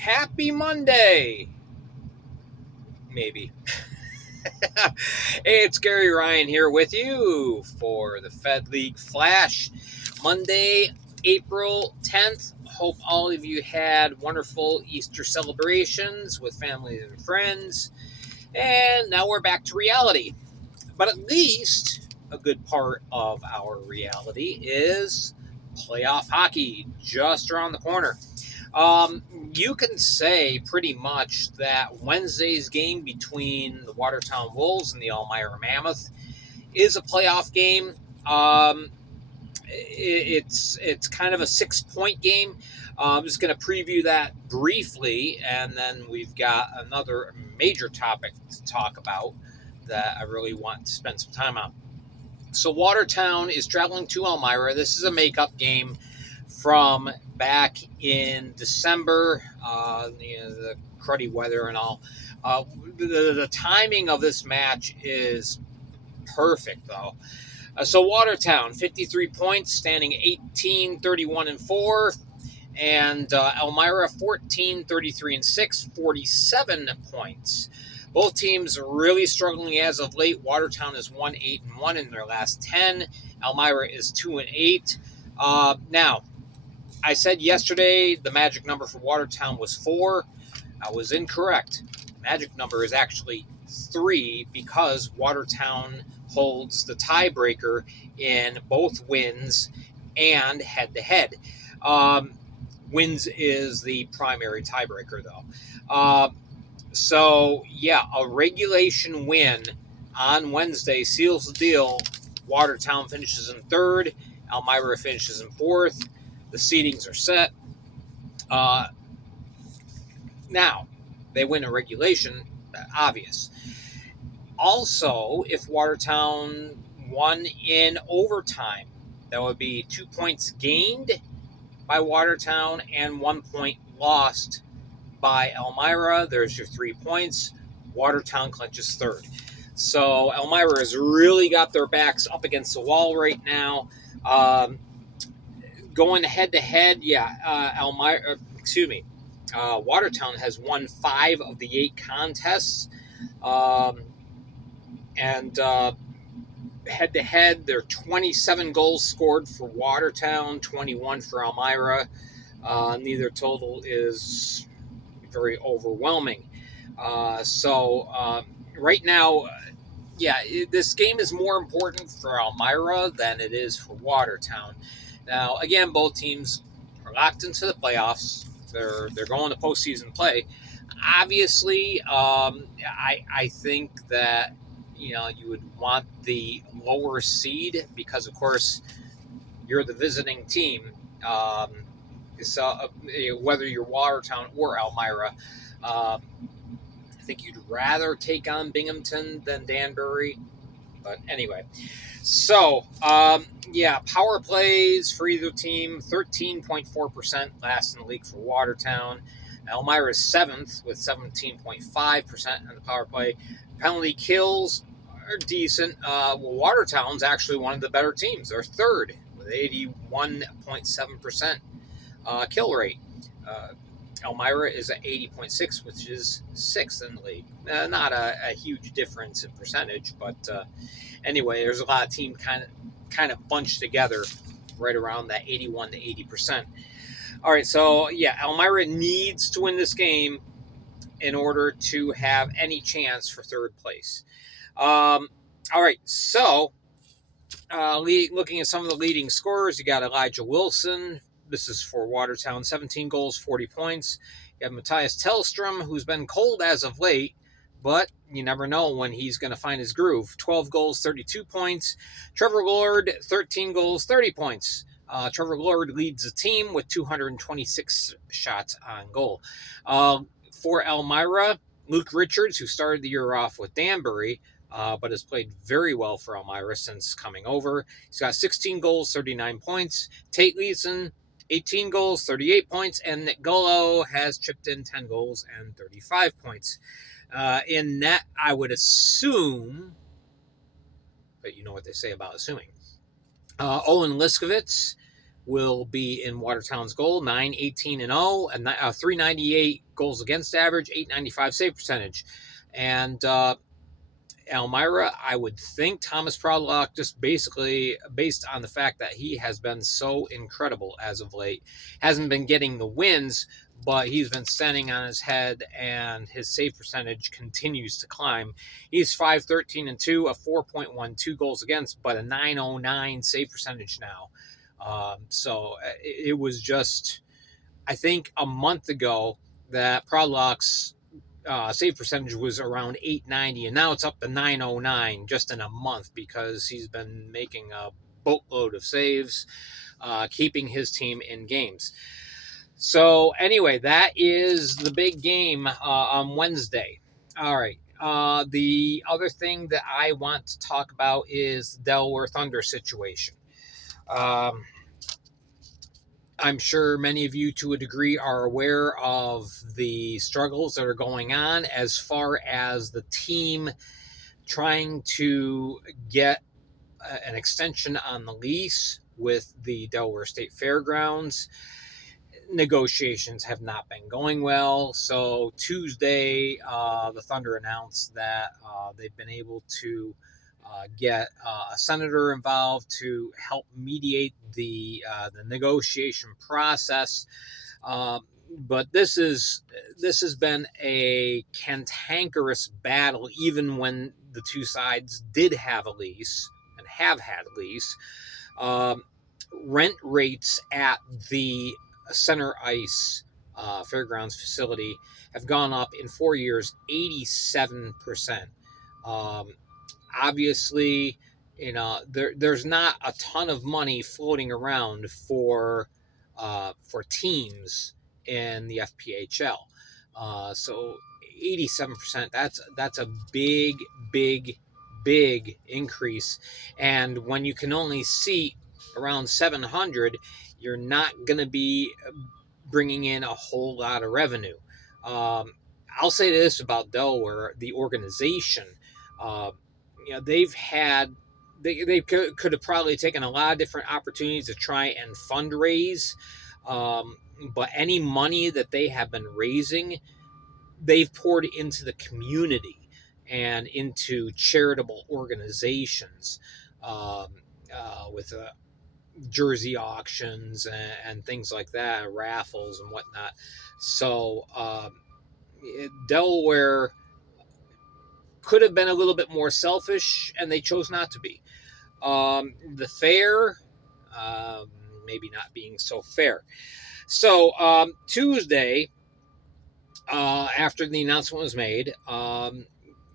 Happy Monday! Maybe. Hey, it's Gary Ryan here with you for the Fed League Flash. Monday, April 10th. Hope all of you had wonderful Easter celebrations with family and friends. And now we're back to reality. But at least a good part of our reality is playoff hockey just around the corner. You can say pretty much that Wednesday's game between the Watertown Wolves and the Elmira Mammoth is a playoff game. It's kind of a 6-point game. I'm just going to preview that briefly, and then we've got another major topic to talk about that I really want to spend some time on. So Watertown is traveling to Elmira. This is a makeup game from back in December, the cruddy weather and all. The timing of this match is perfect, though. So Watertown, 53 points, standing 18, 31, and 4. And Elmira, 14, 33, and 6, 47 points. Both teams really struggling as of late. Watertown is 1-8-1 in their last 10. Elmira is 2-8. Now, I said yesterday the magic number for Watertown was 4. I was incorrect. The magic number is actually 3 because Watertown holds the tiebreaker in both wins and head-to-head. Wins is the primary tiebreaker, though. So, yeah, a regulation win on Wednesday seals the deal. Watertown finishes in 3rd. Elmira finishes in 4th. The seedings are set. Now, they win a regulation, obvious. Also, if Watertown won in overtime, that would be 2 points gained by Watertown and 1 point lost by Elmira. There's your 3 points. Watertown clinches 3rd. So Elmira has really got their backs up against the wall right now. Going head-to-head, Watertown has won 5 of the 8 contests. And head-to-head, there are 27 goals scored for Watertown, 21 for Elmira. Neither total is very overwhelming. Right now, this game is more important for Elmira than it is for Watertown. Now, again, both teams are locked into the playoffs. They're going to postseason play. Obviously, I think that you would want the lower seed because, of course, you're the visiting team. So whether you're Watertown or Elmira, I think you'd rather take on Binghamton than Danbury. But anyway, so power plays for either team, 13.4% last in the league for Watertown. Elmira is 7th with 17.5% on the power play. Penalty kills are decent. Watertown's actually one of the better teams. They're 3rd with 81.7% kill rate. Elmira is at 80.6, which is 6th in the league. Not a huge difference in percentage, but anyway, there's a lot of teams kind of bunched together right around that 81 to 80%. All right, so Elmira needs to win this game in order to have any chance for 3rd place. All right, so looking at some of the leading scorers, you got Elijah Wilson. This is for Watertown, 17 goals, 40 points. You have Matthias Tellstrom, who's been cold as of late, but you never know when he's going to find his groove. 12 goals, 32 points. Trevor Lord, 13 goals, 30 points. Trevor Lord leads the team with 226 shots on goal. For Elmira, Luke Richards, who started the year off with Danbury, but has played very well for Elmira since coming over. He's got 16 goals, 39 points. Tate Leeson, 18 goals, 38 points. And Nick Gullo has chipped in 10 goals and 35 points. In net, I would assume, but you know what they say about assuming. Owen Liskovitz will be in Watertown's goal, 9-18-0, and 398 goals against average, 895 save percentage. And Elmira, I would think Thomas Proudlock, just basically based on the fact that he has been so incredible as of late, hasn't been getting the wins, but he's been standing on his head, and his save percentage continues to climb. He's 5-13-2, a 4.12 goals against, but a 909 save percentage now. So it was just, I think, a month ago that Proudlock's save percentage was around 890, and now it's up to 909 just in a month because he's been making a boatload of saves, keeping his team in games. So anyway, that is the big game on Wednesday. All right. The other thing that I want to talk about is the Delaware Thunder situation. I'm sure many of you, to a degree, are aware of the struggles that are going on as far as the team trying to get an extension on the lease with the Delaware State Fairgrounds. Negotiations have not been going well. So Tuesday, the Thunder announced that they've been able to get a senator involved to help mediate the negotiation process. But this has been a cantankerous battle, even when the two sides did have a lease and have had a lease. Rent rates at the Center Ice Fairgrounds facility have gone up in 4 years 87%. Obviously, there's not a ton of money floating around for teams in the FPHL. So 87%, that's a big increase. And when you can only seat around 700, you're not going to be bringing in a whole lot of revenue. I'll say this about Delaware, the organization. They've had, they could have probably taken a lot of different opportunities to try and fundraise, but any money that they have been raising, they've poured into the community and into charitable organizations, with jersey auctions and things like that, raffles and whatnot. So Delaware could have been a little bit more selfish, and they chose not to be. The fair, maybe not being so fair. So Tuesday, after the announcement was made,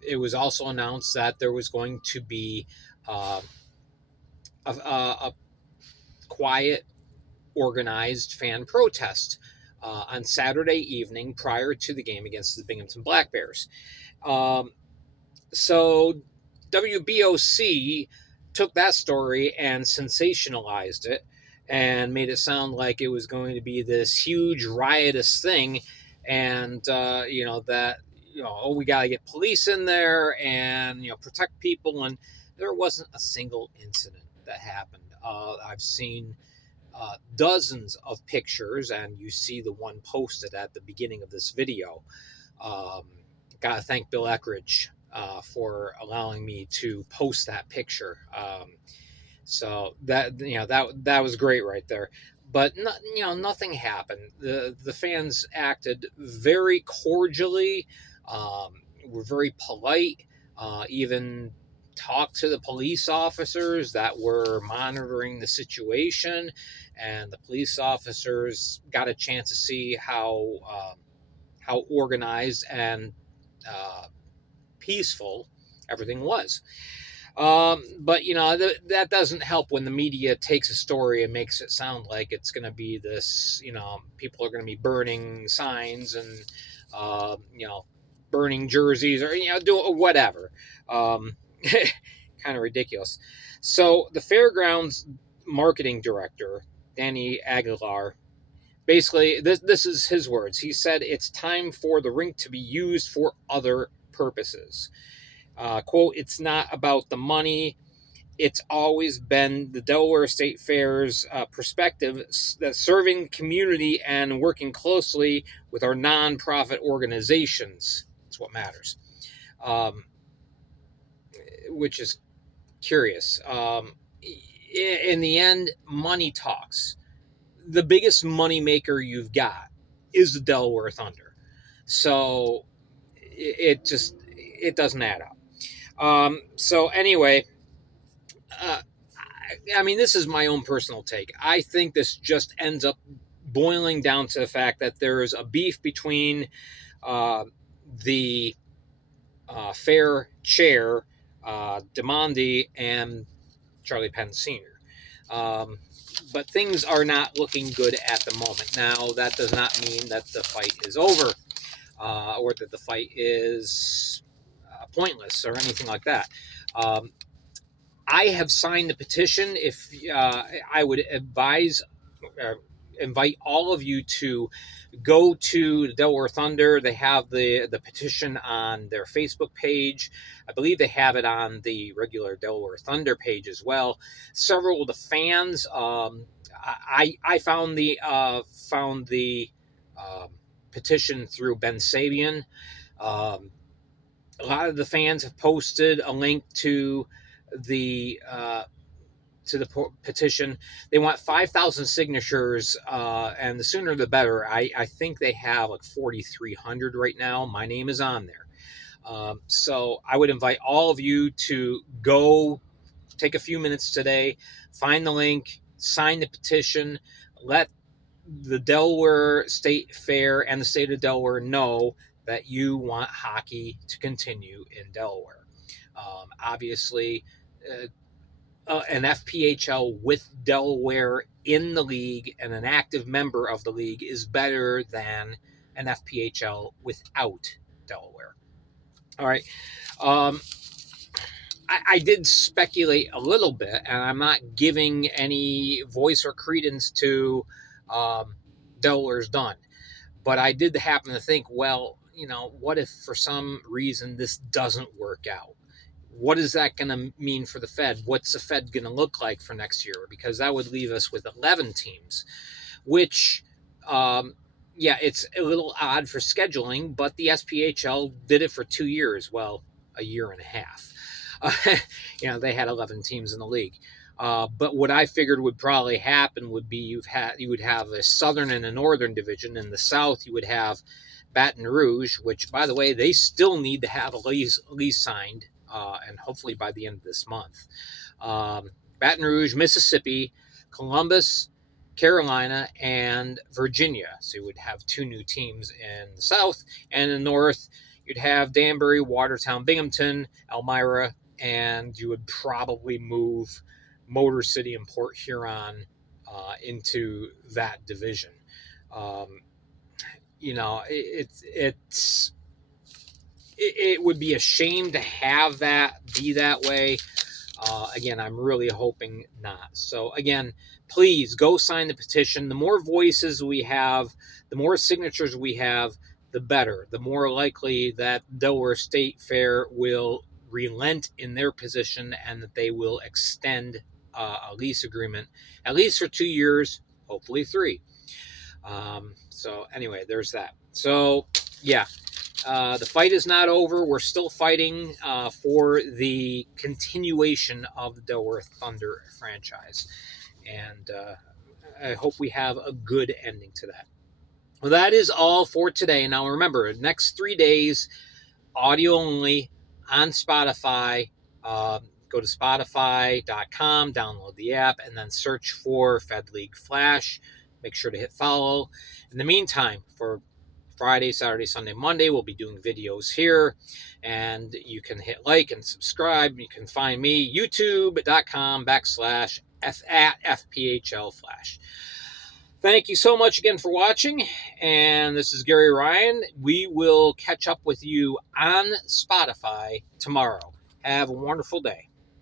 it was also announced that there was going to be a quiet, organized fan protest on Saturday evening prior to the game against the Binghamton Black Bears. So WBOC took that story and sensationalized it and made it sound like it was going to be this huge riotous thing, and we got to get police in there and protect people, and there wasn't a single incident that happened. I've seen dozens of pictures, and you see the one posted at the beginning of this video. Gotta thank Bill Eckridge for allowing me to post that picture. So that was great right there. But nothing happened. The fans acted very cordially, were very polite, even talked to the police officers that were monitoring the situation, and the police officers got a chance to see how organized and peaceful everything was. But that doesn't help when the media takes a story and makes it sound like it's going to be this, people are going to be burning signs and burning jerseys, or do whatever. Kind of ridiculous. So the fairgrounds marketing director, Danny Aguilar, basically this is his words. He said it's time for the rink to be used for other purposes. Quote, it's not about the money. it's always been the Delaware State Fair's perspective that serving community and working closely with our nonprofit organizations is what matters, which is curious. In the end, money talks. The biggest money maker you've got is the Delaware Thunder. So it doesn't add up. So anyway, I mean, this is my own personal take. I think this just ends up boiling down to the fact that there is a beef between the fair chair, Demandi, and Charlie Penn Sr. But things are not looking good at the moment. Now, that does not mean that the fight is over or that the fight is pointless or anything like that. I have signed the petition. If I would invite all of you to go to the Delaware Thunder. They have the petition on their Facebook page. I believe they have it on the regular Delaware Thunder page as well. Several of the fans, I found the petition through Ben Sabian. A lot of the fans have posted a link to the petition. They want 5,000 signatures, and the sooner the better. I think they have like 4,300 right now. My name is on there. So I would invite all of you to go take a few minutes today, find the link, sign the petition, let the Delaware State Fair and the state of Delaware know that you want hockey to continue in Delaware. Obviously, an FPHL with Delaware in the league and an active member of the league is better than an FPHL without Delaware. All right. I did speculate a little bit, and I'm not giving any voice or credence to Delaware's done. But I did happen to think, well, what if for some reason this doesn't work out? What is that going to mean for the Fed? What's the Fed going to look like for next year? Because that would leave us with 11 teams, which, it's a little odd for scheduling, but the SPHL did it for 2 years. Well, a year and a half. They had 11 teams in the league. But what I figured would probably happen would be you would have a Southern and a Northern division. In the South, you would have Baton Rouge, which, by the way, they still need to have a lease signed, and hopefully by the end of this month. Baton Rouge, Mississippi, Columbus, Carolina, and Virginia. So you would have 2 new teams in the South. And in the North, you'd have Danbury, Watertown, Binghamton, Elmira, and you would probably move Motor City and Port Huron into that division. It would be a shame to have that be that way. Again, I'm really hoping not. So again, please go sign the petition. The more voices we have, the more signatures we have, the better. The more likely that Delaware State Fair will relent in their position and that they will extend a lease agreement, at least for 2 years, hopefully 3. So anyway, there's that. So yeah, the fight is not over. We're still fighting for the continuation of the Delaware Thunder franchise. And I hope we have a good ending to that. Well, that is all for today. Now remember, next 3 days, audio only on Spotify. Go to Spotify.com, download the app, and then search for Fed League Flash. Make sure to hit follow. In the meantime, for Friday, Saturday, Sunday, Monday, we'll be doing videos here. And you can hit like and subscribe. You can find me, youtube.com/FPHL Flash. Thank you so much again for watching. And this is Gary Ryan. We will catch up with you on Spotify tomorrow. Have a wonderful day.